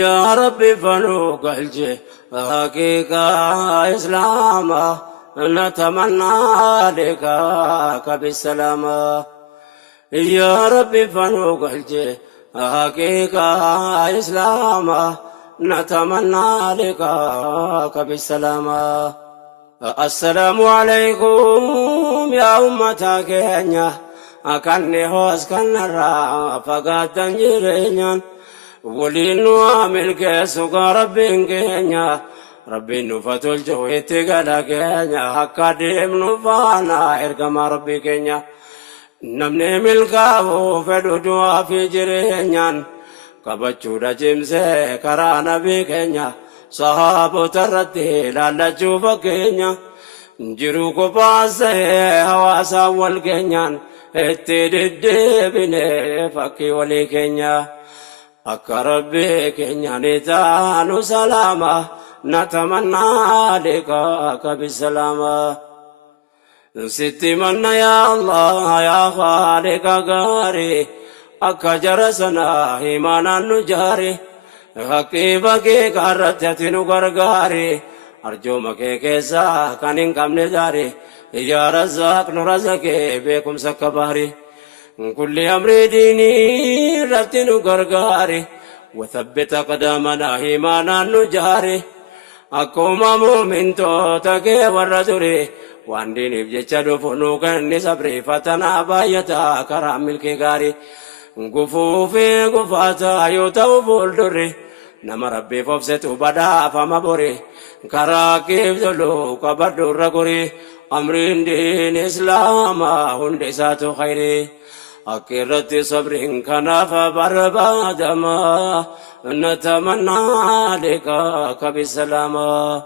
يا ربي فنوق الجه حقيقة إسلاما نتمنى لقاك بالسلامة. يا ربي فنوق الجه حقيقة إسلاما نتمنى لقاك بالسلامة. السلام عليكم يا أمة كينيا أكني هوس كنرا فقط تنجرين ولينو عامل كيسوك ربين كينيا ربين نفتل جويت قلا كينيا حقا ديم نفانا إرقم ربي كينيا نمني ملكاو فدو دوا في جرينيان كبچو دا جمسي كرا نبي كينيا صحابو تردي لالجو فكينيا جرو کو پاسے حواسا والکینیان اتدد بنے فکی ولی کینیا اکا ربی کینیانی تانو سلاما نتمنى لقاك بالسلامة. ستي من يا الله يا خالق غاري اکا جرسنا ایمانا نجاري حقی بکی کارتیتنو گرگاری ارجو مکے کیسا کانین کامنے جاری یا رزاق نرزقے بیکم سکباری كل أمر ديني رتن غرغاري وثبت قدامنا إيمانا نجاري أقوم مؤمن توتكي والرجل وان ديني بجتشد فنوكا نسبري فتنا بايتا كرام الكيغاري غفوفي غفاتا يوتو فولدري نما ربي فوفستو بدا فما بوري كراكيب زلو كبردو رغوري أمرين دين إسلاما هندي ساتو خيري أكرت صبر كناف بربادما نتمنى لقاك بالسلامة.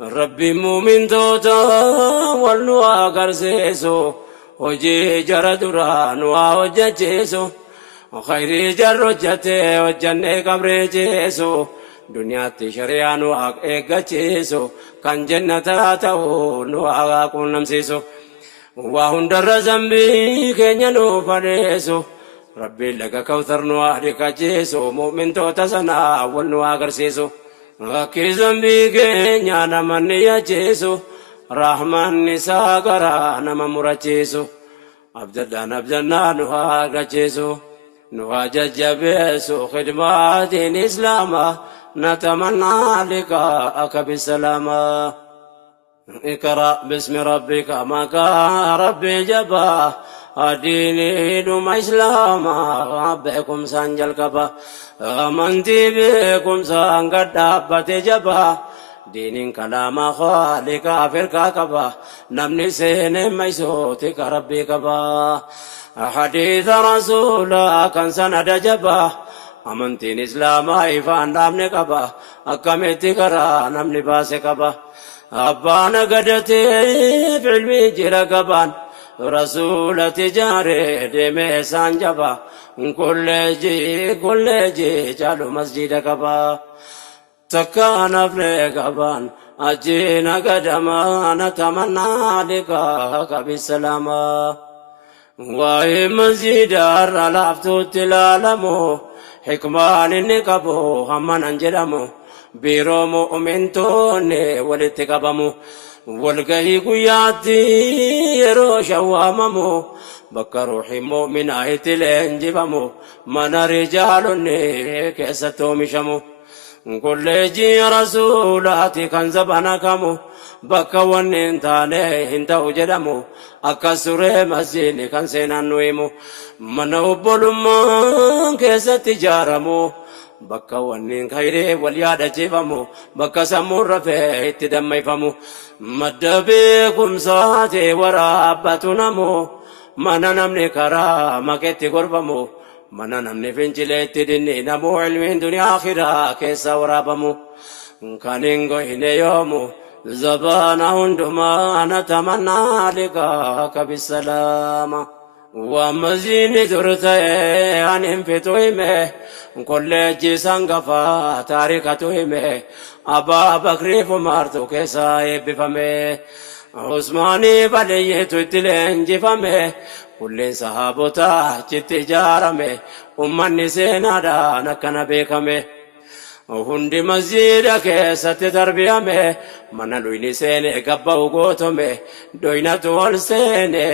ربي مؤمن توتا والنوا قرسيسو وجي جردران وججيسو خيري جرجتي وجنة قبريجيسو دنيا تشريان واق ايقجيسو كان جنة تاتو نواق نمسيسو وهن در زنبي كينيا نو فريسو ربي لك كوثر نوارك جيسو مؤمن توتسنا والنوا قرسيسو وكي زنبي كينيا نمني جيسو رحمن نسا قرا نممر جيسو أبجدنا نوها قجيسو نوها ججبيسو خدمات إسلاما نتمنى لقاءك بالسلامة. اقرأ باسم ربك ما كان ربي جبا ديني دوم إسلاما بكم سانجل كبا أمنتي بكم سانقد دابت جبا دين كلام خالق فرقا كبا نمني سين ميسوتك ربي كبا حديث رسولا كان سند جبا أمنتين إسلاما إفان دامني كبا أكمتي كرا نمني باسي كبا أبانا قدتي في علمي جرى قبان رسول تجاري دمي سانجبا كل جي جالو مسجد قبا تكان في قبان أجينا قدما نتمنى لقاك بالسلامة. واي مسجد الرلافتو تلالمو حكمان نقبو همان انجلمو بيرو مؤمن توني ولتقبمو والقهي قياتي يرو شواممو بكا روحي مؤمن آيت لنجبمو من رجالني كيستو مشمو كل جي رسولاتي كان زبنكمو بكا ونين تاني انتو جدمو أكسر مسجد كان سينان نويمو من أبولم كيست جارمو بكا ونين خيري واليادة جيفمو بكا سمور رفيه تدمي فمو مد بكم ساتي ورابتنمو من نمني كرا مكتي قربمو من نمني فنجلت دني نمو علمين دنيا آخرة كيسا ورابمو كانينغو هنا يومو زبانا هندما نتمنى لقاك بالسلامة. ومزين ترتي عن انفتوهمه كل جيسان قفا تاريكتوهمه أبا بكري فمارتو كيسا بفمه عثماني بليتو تلين جفمه كل صحابتا جت جارمه أمان سينا دا نكنا بكمه hundi masjiida keessatti tarbiyame mana luyni seene gabba'u gootome doynatu ol seene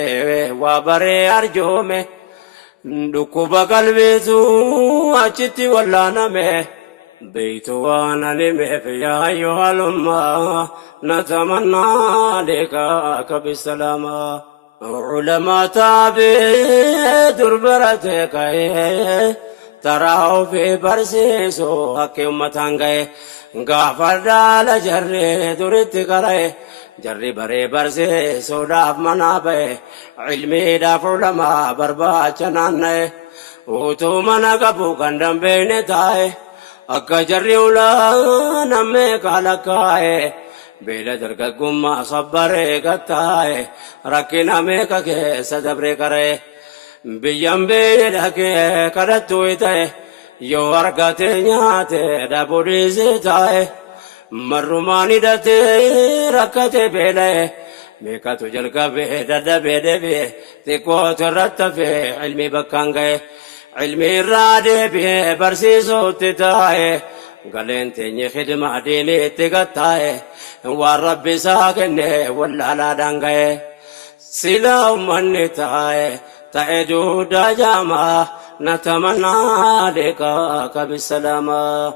waa baree arjoome dhukkuba qalbiitu achitti wallaaname beeytu waan alimeef yaa ayyuhal ummaa natamannaa liqaaka bisalaamaa ulamaa taabee durbaratee ka'ee taraa'u fi barsiisu akka ummataan ga'e gaafa dhaala jarree duritti qara'e jarri baree barsiisuudhaaf manaa ba'e ilmiidhaaf ulamaa barbaacha naanna'e utuu mana qabu kan dambeeyne taa'e akka jarri ulaa nammee kaalakkaa'e beela dargaggummaa sabbaree gattaa'e rakkina meeqa keessa dabree qara'e biyyan beela kee kadhattuu ta'e yoo argate nyaate dhabuudhiisee taa'e marrumaan hidhatee rakkate beela'e meeqatu jalqabee dadhabee deebi'e xiqqootu irratti hafee ilmi bakkaan ga'e ilmi irraa deebi'ee barsiisuutti taa'e galeen teenye khidmaa diiniitti gattaa'e waan rabbi isaa kenne wallaalaadhaan ga'e silaa ummanni taa'e ta'e duudaa jaamaa natamannaa liqaaka bisalaamaa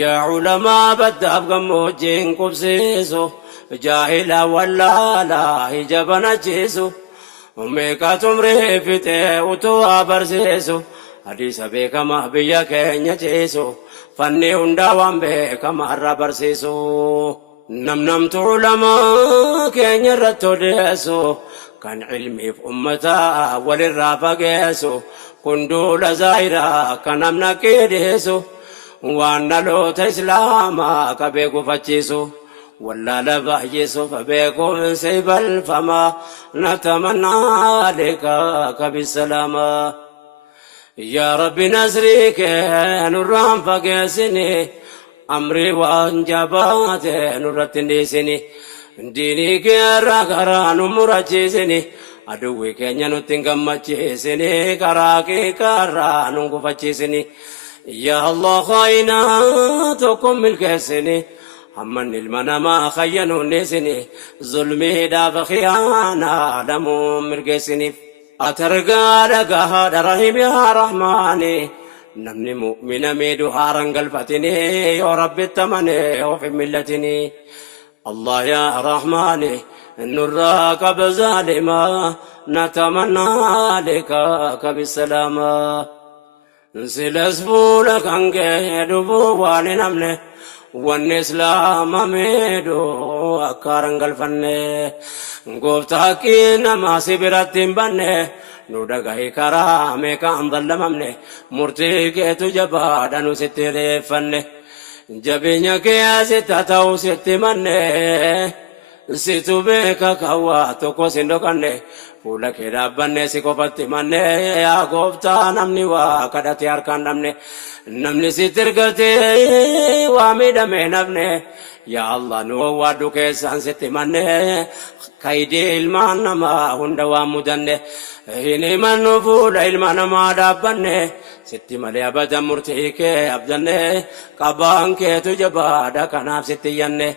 yaa ulamaa baddaaf gammoojjiin qubsiisu jaahila wallaalaa ija banachiisu meeqatu umrii fixee utuu barsiisu hadiisa beekamaa biyya keenya ciisu fanni hundaa waan beekamaa irraa barsiisu namnamtu ulamaa keenya irratti odeessu kan ilmiif ummataa walirraa fageessu kun duula zaahiraa kan namna qeedeessu waan dhaloota islaamaa qabee gufachiisu wallaala baay'isuuf beekumsi balfamaa natamannaa liqaaka bisalaamaa yaa rabbi nasrii kee nurraan fageessini amrii waan jabaate nurratti hin dhiisini diinii keerraa karaa nu murachiisini aduwwi keenya nutti hin gammachiisini karaa keekarraa nu gufachiisini yaa allah khaayinaa tokko milkeessini hamman ilma namaa khayyanuun dhiisini zulmiidhaaf khiyaanaa lamuun mirgeessiniif atargaa dhagahaadha rahim yaa rahmaani namni mu'mina miidhu haaran galfatini yoo rabbitti amane of hin millatini الله يا رحمن نرى قب ظالما نتمنى لقاك بالسلامة نسل اسبولك عنك دبوان نمله والإسلام ميدو أكارن قلفن قفتاكي نما سبرت بنه نودغاي كرامي كان ظلممنه مرتيك تجبادا نسترفنه jabeenya kee sitta ta'u sitti manne situ beeka kawwaa tokko sin dhokanne fuula kee dhaabbanne si qofatti manne yaa gooftaa namni waa kadhate harkaan dhabne namni sitti ergate waa miidhame nafne yaa allah nu waaddu keessaan sitti manne kaydii ilmaan namaa hunda waan mudanne hin himannu fuula ilma namaa dhaabbanne sitti malee abadan murtii kee abdanne qabaan keetu jabaadha kanaaf sitti yanne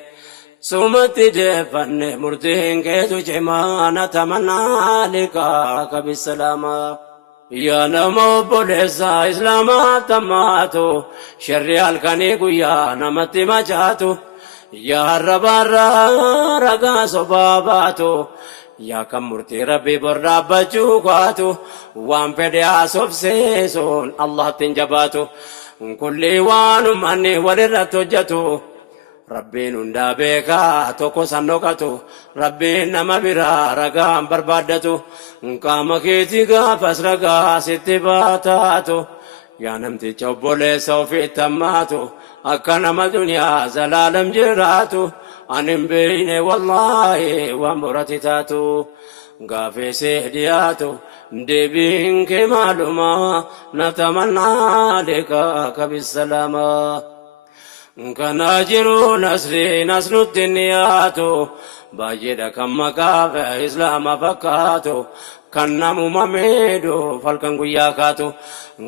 sumatti deeffanne murtiin keetu cimaa natamannaa liqaaka bisalaamaa yaa nama obboleessaa islaamaa tammaatu sharri halkanii guyyaa namatti machaatu yaa arrabaarraa ragaa sobaa baatu yaa kan murtii rabbii bor dhaabbachuu kaatu waan fedhe haasofsiisuun allahtiin jabaatu kulli waan ummanni walirratti hojjetu rabbiin hundaa beekaa tokko san dhokatu rabbiin nama biraa ragaan barbaaddatu qaama keetii gaafas ragaa sitti baataatu yaa namticha obboleessa ofiitti hammaatu akka nama duniyaa zalaalam jiraatu anin beeyne wallaahi waan borati taatu gaafeesee dhiyaatu deebiin kee maalumaa natamannaa liqaaka bisalaamaa kana jiru nasri nasnutti niyaatu baay'eedha kan maqaa islaama fakkaatu kan namuma miidhu falkan guyyaa kaatu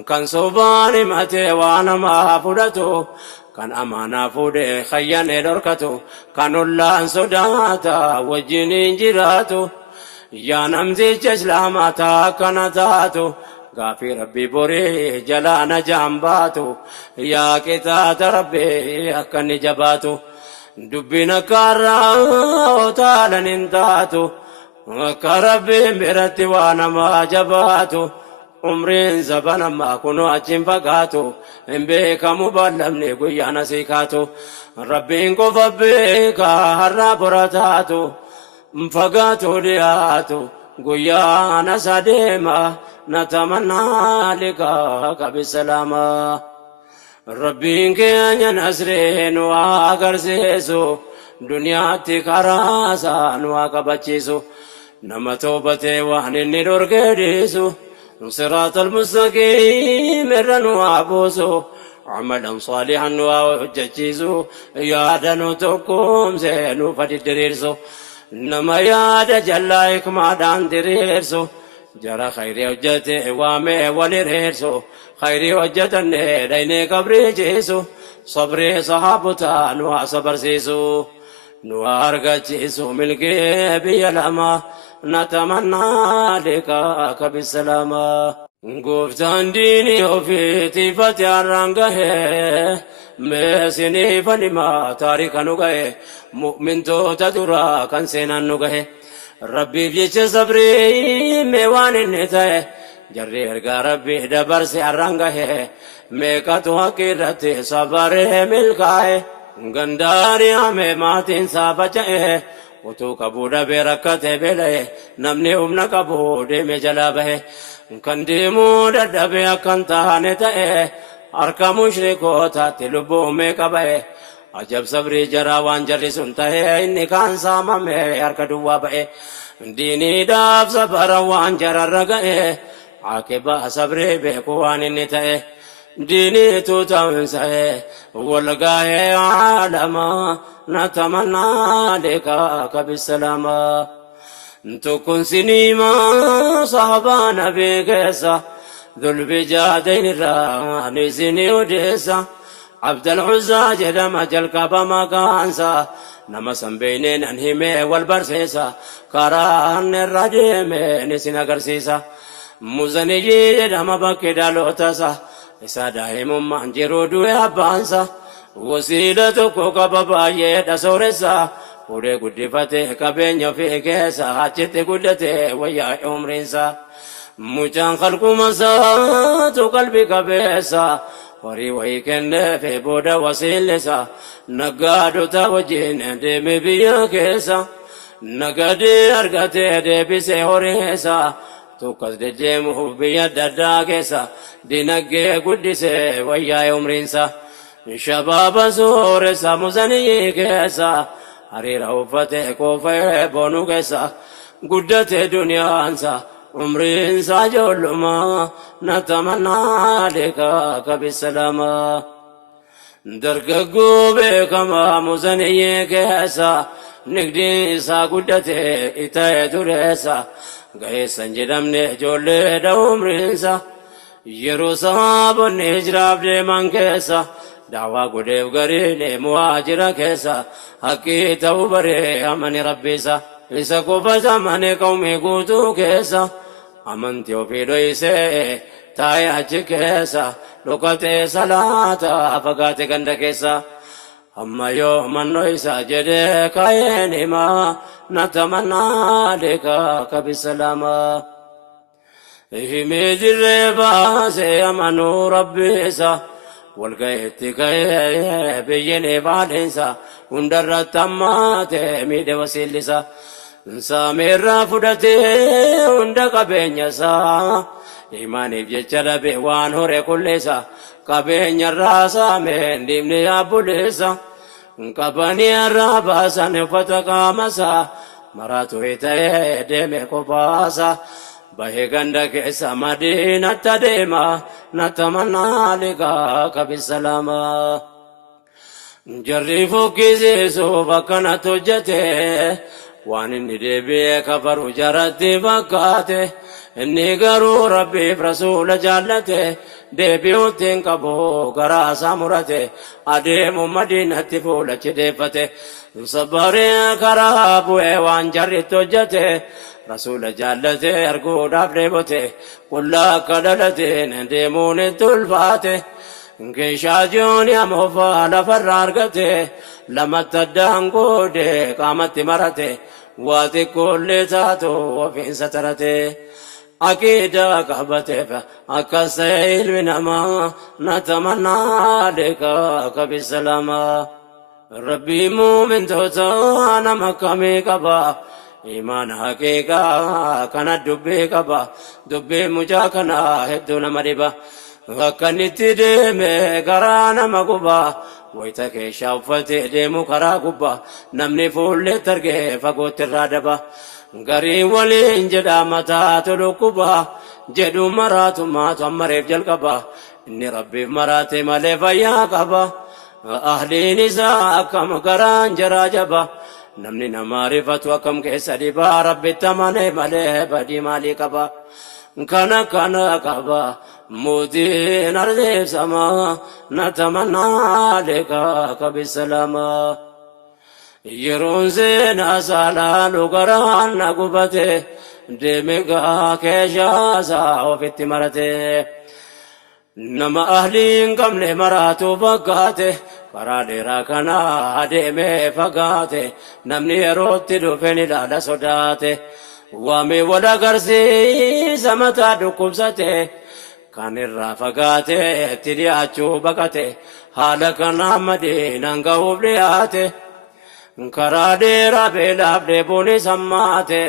kan sobaan himatee waan namaa fudhatu kan amaanaa fuudhee khayyane dhorkatu kan ollaan sodaata wajjiniin jiraatu yaa namticha islaamaa akkana taatu gaafii rabbii borii jalaa najaan baatu yaa qixaata rabbii akka inni jabaatu dubbiin akkaarraa otaalan hin taatu akka rabbiin biratti waa namaa jabaatu umriin zabanammaa kunoo achiin fagaatu hin beekamu bal'amne guyyaan asii kaatu rabbiin qofa beekaa har'aa bora taatu fagaatu dhiyaatu guyyaan asa deema natamannaa liqaaka bisalaama rabbiin keenya nasree nu agarsiisu duniyaatti karaasaa nu qabachiisu nama toobatee waan inni dhorgee dhiisu صراط المستقيم الرنوا بوسو عملا صالحا وحججيسو يادنو تقوم زينو فددريرسو نما ياد جلايك ما دان دريرسو جرى خيري وجته وامي ولريرسو خيري وجتني ديني قبري جيسو صبري صحابتا نوا صبر سيسو نوا أرقجيسو ملقي بيلما نتمنى لك بالسلامة قفتان ديني وفيتي فتي الرنقه مسيني فنما تاريخ نقه مؤمن تو تدرى كان سينا نقه ربي فيش صبري ميوان النتاه جري ارقى ربي دبر سي الرنقه ميكاتو حقيرتي صبره ملكاه غنداري عمي ماتين صابجه utuu qabuudha bee rakkate beela'e namni humna qabu deeme jalaa bahe kan deemuu dadhabe akkan taane ta'e harka mushrikootaatti lubbuu meeqa bahe ajab sabrii jaraa waan jarri sun ta'e inni kaan saamame harka duwwaa ba'e diiniidhaaf sabara waan jararra ga'e akibaa sabrii beeku waan inni ta'e diiniitu ta'unsa'e walga'e aalamaa نتمنى لك بالسلامة تكون سنيما صحبا نبي كيسا ذو البجادين الراني سني وديسا عبد العزى جدم جل كابا ما كانسا نمسا بينين انهمي والبرسيسا كاران الرجيم نسينا قرسيسا مزني جدم بكي دالوتسا إسا دائم منجرو دوي أبانسا وسيلة كوكب باية سورسا ودي قدفتي كبين في كيسا حجت قدتي ويا عمرنسا مجان خلق مسات قلبي كبيسا وري ويكن في بودا وسيلسا نقادو توجين ديمي بيا كيسا نقادي أرغتي دي بيسي هوريسا توكس دجيمو بيا دادا كيسا دي نقي قدسي ويا عمرنسا شباب سور ساموزني كيسا حرير وفتح كوفي بونو كيسا قدت دنيا انسا عمري انسا جولما نتمنى لك بالسلامة درققو بكما موزني كيسا نقدي سا قدت اتاي دريسا قيسا جدمني جولي دا عمري انسا يرو صحاب النجراب دي من كيسا دعوة قديو قريني مواجرة كيسا حقي توبري أمني ربيسا إسا كوفا زماني قومي قوتو كيسا أمنتي وفي دويسي تاي حج كيسا لقاتي صلاة فقاتي كند كيسا أما يوم النويسا جدي كايني ما نتمنى لك بالسلامة إهمي جري باسي أمنو ربيسا والقيت كي بيني بالنسا وندر التمات ميد وسيلسا سامر فدتي وندق بينسا إيماني بجل بيوان هوري كلسا كبين الراسا من دمني أبوليسا كبني الراباسا نفتقا مسا مراتو هتاي دمي كوباسا bahe ganda keessa madiinatti deema natamannaa liqaa kabisalama jarri fokkisiisuuf akkanatti hojjete waan inni deebi'ee kafaru jaratti fakkaate inni garuu rabbiif rasuula jaallate deebi'uutti hin qabu garaa isaa murate adeemu madiinatti fuulachi deeffate sabbaree karaa bu'ee waan jarritti hojjete rasuula jaallate arguudhaaf deebote qullaa akka dhalateen deemuun itti ulfaate keeshaa jooni amoofa lafarraa argate lamatti addaan qoode qaamatti marate waa xiqqoollee taatu ofiinsa tarate aqiidaa qabateef akkas ta'e ilmi namaa natamannaa leekaa kabisa lamaa rabbii muumintoota nama akkamii qaba imaan haqiiqaa kana dubbii qaba dubbii mucaa kana hedduu nama dhiba akkanitti deeme garaa nama guba wayita keeshaa uffatee deemu karaa gubba namni fuulleetti argee fagootti irraa daba garii waliin jedha mataatu dhukkuba jedhu maraatumaatu ammareef jalqaba inni rabbiif maraate malee fayyaa qaba ahliin isaa akkam garaan jaraa jaba namni namaa rifatu akkam keessa dhibaa rabbitti amanee malee badii maalii qaba kana qaba mutiin ardeef samaa natamannaa leekaa kabisa lamaa yeroon seenaa saalaalu garaan na gubate deemegaa keeshaa isaa ofitti marate nama ahliin qabne maraatu fakkaate karaa dheeraa kana adeemee fagaate namni yerootti dhufeen ilaala sodaate waamee wal agarsiisa mataa dhukkubsate kan irraa fagaate itti dhiyaachuu baqate haala kanaa madiinaan ga'uuf dhiyaate karaa dheeraa beelaaf dheebuun sammaate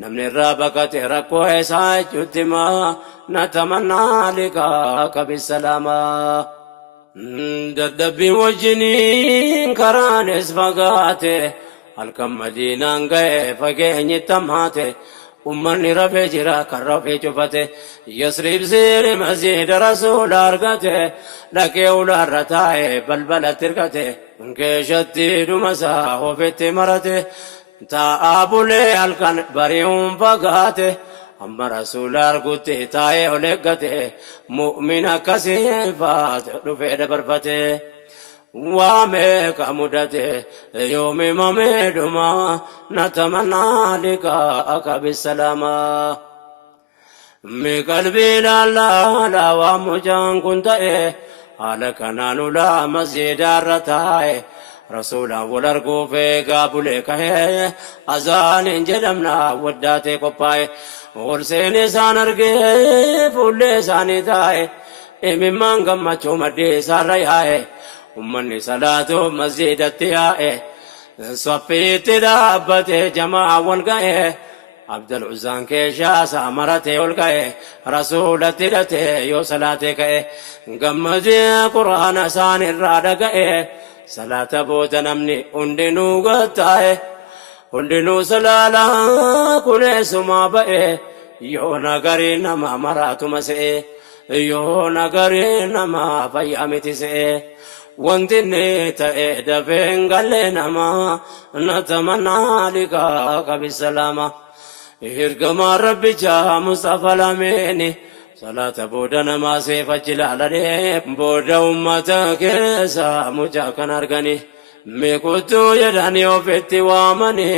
namni irraa baqate rakkoo isaa ijuutti maa natamannaa liqaa kabisa lamaa dadhabbii wajjiniin karaanis fagaate halkan madiinaan ga'e fageenyitti hammaate ummanni rafee jira kan rafee cufate yasriib seene masjiida rasuula argate dhaqee ulaarra taa'e balbalatti hirkate keeshatti dhumasaa ofitti marate taa'aa bulee halkan bari'uun fagaate amma rasuula argutti taa'ee ol eeggate mu'min akkasiin faate dhufee dabarfate waa meeqa mudate yoomi mameedhuma natamannaa liqaa kabisa lamaa mi qalbii laallaa waan mucaan kun ta'e haala kanaan ulaa masjiidaarra taa'e rasuulaan wal arguuf eegaa bulee kahee azaaniin jedhamna waddaatee qophaa'e ol seenee isaan argee fuullee isaanii taa'e imimmaan gammachuu maddee isaarra yaa'e ummanni salaatu masjiidatti yaa'e saffiitti dhaabbate jamaa wal ga'e abdal uzzaan keeshaa isaa maratee ol ga'e rasuulatti hidhate yoo salaatee ka'e gammadee quraana isaan irraa dhaga'e salaata booda namni hundinuu gattaa'e hundinuu salaalaa kuneessumaa ba'e yoo nagarii nama maraatuma se'e yoo nagarii nama fayyaa miti se'e wanti inni ta'e dafeen galee namaa natamannaa liqaa kabisa lama ergamaan rabbichaa Mustafa lameeni salaata booda namaa seefachi laaladhee booda ummata keessa mucaa kan argani meekuttuu jedhanii ofitti waamani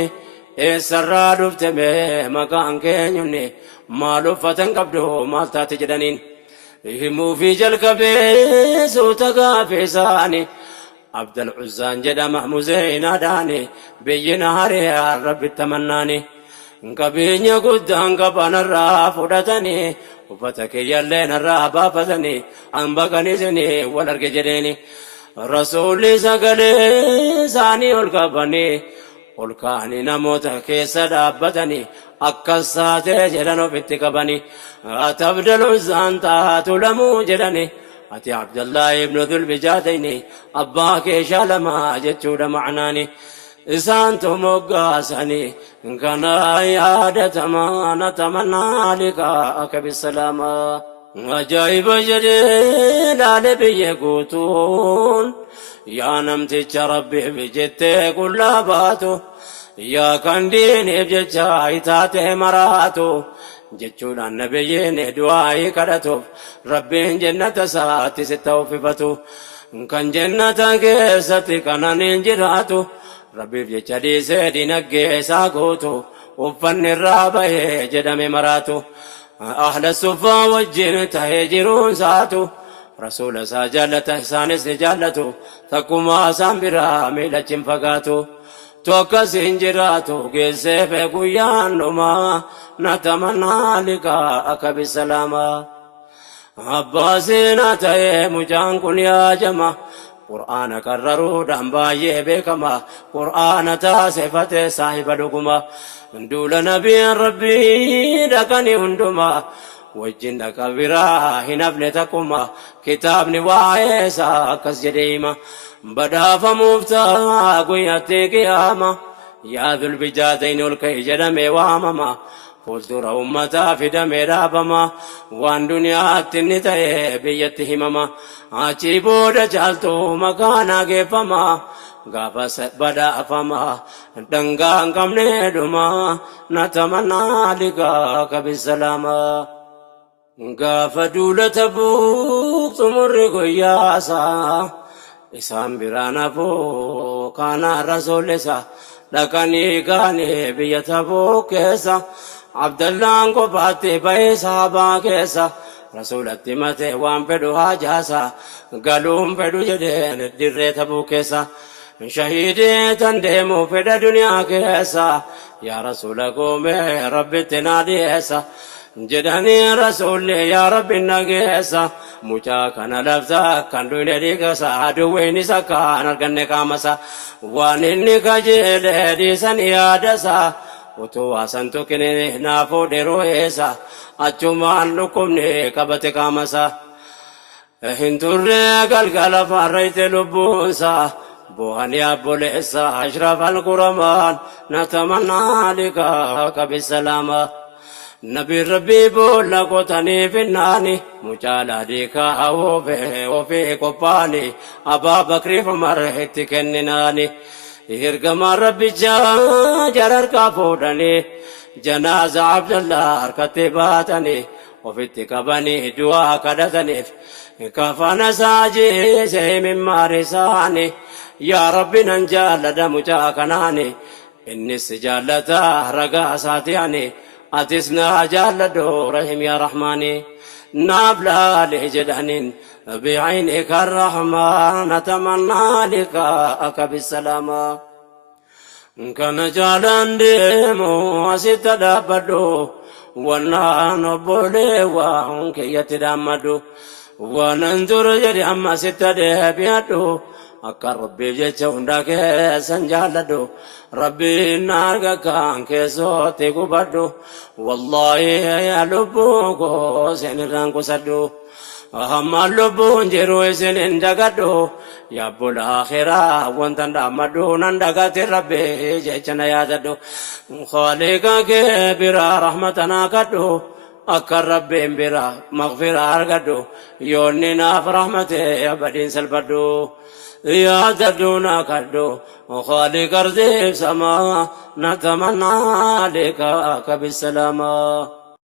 eessarraa dhufte mee maqaan keenyunni maal uffatan qabdu maal taate jedhaniin himuufii jalqabee suuta gaafeesaani abdal uzzaan jedhama muzeynaadhaani biyyina hariyaa rabbitti amannaani qabeenya guddaan qabanarraa fudhatanii uffata kiyyallee narraa baafatanii hambaqaniisanii wal arge jedheeni rasuulli sagalee isaanii ol qabanii ol kaanii namoota keessa dhaabbatanii akkas taatee jedhan ofitti qabanii ati abdal uzzaan taatu lamuu jedhani ati abdallaahi ibnu dhulbijaatayni abbaa keeshaa lamaa jechuudha macnaani isaantu moggaasanii kana yaadatamaa natamannaa liqaa'aka bisalaamaa ajaa'iba jedhee laale biyya guutuun يا نمتج ربي بجتة كل باتو يا كندين بجتة إتاته مراتو جتشون النبيين دعائي كرتو ربي جنة ساتي ستوففتو كان جنة كيستي كان ننجراتو ربي بجتة سيدنا كيسا قوتو وفن الرابع جدم مراتو أهل الصفا والجن تهجرون ساتو رسول ساجالة إحسان سجالته تكما سامبرا ميلا فقاتو توكا سنجراتو كيسي في قيان نما نتمنى لك أكب السلامة عباسينا تيه مجان كن يا جماعة قرآن كرروا دنبايه بكما قرآن تاسفة صاحب لكما دول نبي ربي دكني هندما وجن كبيرا هنبل تكما كتابني وايسا كسجديما بدا فمفتا قياتي قياما يا ذو البجاتين الكي جدمي وامما فلتر أمتا في دمي رابما وان دنيا تنتهي بيتهمما عجيبو جالتو مكانا كيفما غافس بدا فما دنگان كمني دما نتمنى لقاك بالسلامة غاف دولة بوك تمر قياسا إسام برانا فو كان رسول سا لكني كاني بيتبو كيسا عبد الله قباتي بي صحابا كيسا رسول التمتي وان بدو حاجاسا قالوم بدو جدين الدر تبو كيسا شهيدي تندمو في الدنيا كيسا يا رسول قومي ربي تنادي إسا جداني رسول يا رب النجيسا مجا كان لفظا كان دون ديكسا عدوين سكان الجنة كامسا وانني كجيل ديسان يادسا وتواسن تكني نافو درويسا أجمان لكم نكبت كامسا هندور قلقل فريت لبوسا بوهني أبوليسا أشرف القرمان نتمنى لك بالسلامة نبي ربي بولا قطني في الناني مجالا ديكا وفي قباني أبا بكر فمرهت كنناني إرقم ربي جرر كافودني جناز عبد الله كتباتني وفي اتكبني دعا كدتني كفانا ساجي سي من مارساني يا ربي ننجال دمجا كناني إني سجالتا رقا ساتياني أتسنا جالدو رحم يا رحماني نابلا لجدهن بعينك الرحمن نتمنى لك بالسلامة كان جالن ديمو أسيت دابدو وانا نبولي وانك يتدامدو وننظر جري أما ست ديبيادو akka rabbi jecha hunda keessan jaalladhu rabbi narga kan keessotti gubadhu wallahi ya lubbuu koo seenirraan qusadhu hamma lubbuun jiru isin hin dagadhu yabbul akhiraa wantan dhaammadhu nan dagati rabbi jecha na yaadadhu khaliqa kee biraa rahmatanaa kadhu akka rabbiin biraa maghfiraa argadhu yoonni naaf rahmate abadiin salphadhu يا تدونا كدو وخالق أرض السماء نتمنى لك بالسلامة